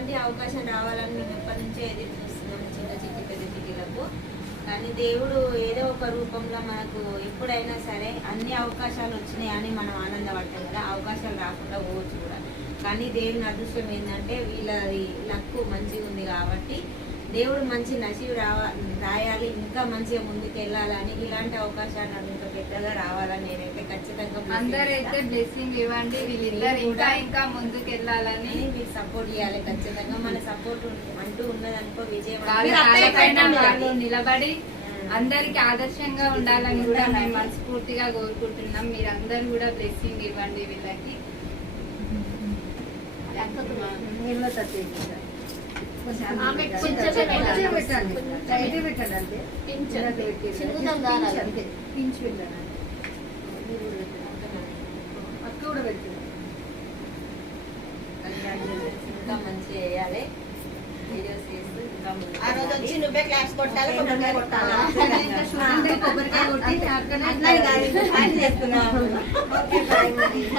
ఇలాంటి అవకాశం రావాలని మేము ఎప్పటి నుంచో ఎదురు చూస్తున్నాం చిన్న చిట్టి పెద్ద చిట్టీలకు. కానీ దేవుడు ఏదో ఒక రూపంలో మనకు ఎప్పుడైనా సరే అన్ని అవకాశాలు వచ్చినాయి అని మనం ఆనందపడతాం కదా. అవకాశాలు రాకుండా పోవచ్చు కూడా. కానీ దేవుని అదృష్టం ఏంటంటే వీళ్ళది లక్కు మంచిగా ఉంది కాబట్టి దేవుడు మంచి నసీబు రావ రాయాలి ఇంకా మంచిగా ముందుకు వెళ్ళాలని ఇలాంటి అవకాశాలు నాకు ఇంకా పెద్దగా రావాలని నేనైతే ఖచ్చితంగా అందరైతే. బ్లెస్సింగ్ ఇవ్వండి. వీళ్ళిద్దరు ఇంకా ఇంకా ముందుకు వెళ్ళాలని మీరు సపోర్ట్ చేయాలి ఖచ్చితంగా. మన సపోర్ట్ అంటూ ఉన్నదనుకో విజయం నిలబడి అందరికి ఆదర్శంగా ఉండాలని కూడా మేము మనస్ఫూర్తిగా కోరుకుంటున్నాం. మీరందరూ కూడా బ్లెస్సింగ్ ఇవ్వండి వీళ్ళకి. పెట్టండి. పెట్టండి. టైట్ పెట్టండి. ఇంకా చేయాలి వీడియోస్ చేస్తూ ఇంకా ముందుకు ఆ రోజు వెళ్ళాలి. వచ్చి నువ్వే క్లాస్ కొట్టాలి? కొబ్బరికాయ కొట్టాలి? కొబ్బరికాయ కొట్టి అట్లా కాదు,